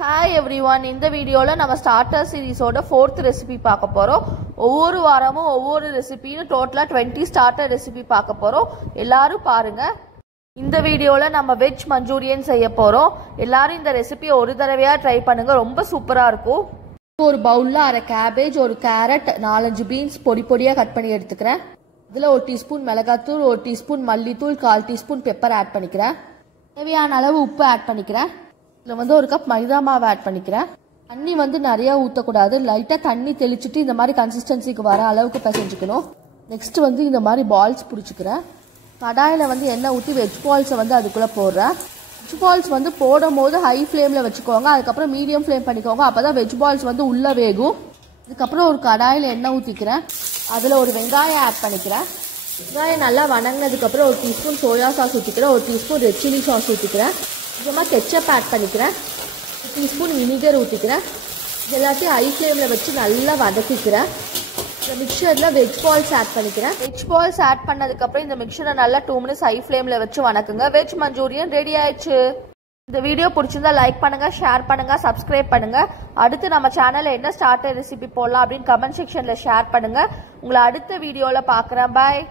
Hi everyone, இந்த வீடியோல நம்ம ஸ்டார்டர் சீரிஸோட 4th ரெசிபி பார்க்க போறோம். ஒவ்வொரு வாரமும் ஒவ்வொரு ரெசிபின்னு டோட்டலா 20 ஸ்டார்டர் ரெசிபி பார்க்க போறோம். எல்லாரும் பாருங்க. இந்த வீடியோல நம்ம வெஜ் மஞ்சூரியன் செய்ய போறோம். எல்லாரும் இந்த ரெசிபியை ஒரு தடவையா ட்ரை பண்ணுங்க. ரொம்ப சூப்பரா இருக்கும். ஒரு பவுல்ல அரை கேபேஜ், ஒரு கேரட், 4-5 பீன்ஸ் பொடி பொடியா கட் பண்ணி எடுத்துக்கிறேன். இதுல 1 டீஸ்பூன் மிளகாத்தூள், 1 டீஸ்பூன் மல்லித்தூள், 1/4 டீஸ்பூன் பெப்பர் ஆட் பண்ணிக்கிறேன். தேவையான அளவு உப்பு ஆட் பண்ணிக்கிறேன். இதில் ஒரு கப் மைதா மாவு ஆட் பண்ணிக்கிறேன். தண்ணி நிறைய ஊற்றக்கூடாது. லைட்டாக தண்ணி தெளிச்சுட்டு இந்த மாதிரி கன்சிஸ்டன்சிக்கு வர அளவுக்கு பிசைஞ்சுக்கணும். நெக்ஸ்ட் இந்த மாதிரி பால்ஸ் பிடிச்சிக்கிறேன். கடாயில் எண்ணெய் ஊற்றி வெஜ் பால்ஸை அதுக்குள்ளே போடுறேன். வெஜ் பால்ஸ் போடும் போது ஹை ஃப்ளேமில் வச்சுக்கோங்க. அதுக்கப்புறம் மீடியம் ஃப்ளேம் பண்ணிக்கோங்க. அப்போ தான் வெஜ் பால்ஸ் உள்ளே வேகும். இதுக்கப்புறம் ஒரு கடாயில் எண்ணெய் ஊற்றிக்கிறேன். அதில் ஒரு வெங்காயம் ஆட் பண்ணிக்கிறேன். வெங்காயம் நல்லா வணங்கினதுக்கப்புறம் 1 டீஸ்பூன் சோயா சாஸ் ஊற்றிக்கிறேன். 1 டீஸ்பூன் ரெட் சில்லி சாஸ் ஊற்றிக்கிறேன். கொஞ்சமாக கெச்சப் ஆட் பண்ணிக்கிறேன். 1 டீஸ்பூன் வினிகர் ஊற்றிக்கிறேன். இது எல்லாத்தையும் ஹை ஃப்ளேமில் வச்சு நல்லா வதக்கிக்கிறேன். இந்த மிக்சரில் வெஜ் பால்ஸ் ஆட் பண்ணிக்கிறேன். வெஜ் பால்ஸ் ஆட் பண்ணதுக்கப்புறம் இந்த மிக்சரை நல்லா 2 மினிட்ஸ் ஹை ஃப்ளேமில் வச்சு வணக்குங்க. வெஜ் மஞ்சூரியன் ரெடி ஆயிடுச்சு. இந்த வீடியோ பிடிச்சிருந்தா லைக் பண்ணுங்க, ஷேர் பண்ணுங்க, சப்ஸ்கிரைப் பண்ணுங்க. அடுத்து நம்ம சேனல்ல என்ன ஸ்டார்டர் ரெசிபி போடலாம் அப்படின்னு கமெண்ட் செக்ஷன்ல ஷேர் பண்ணுங்க. உங்களை அடுத்த வீடியோல பார்க்குறேன். பாய்.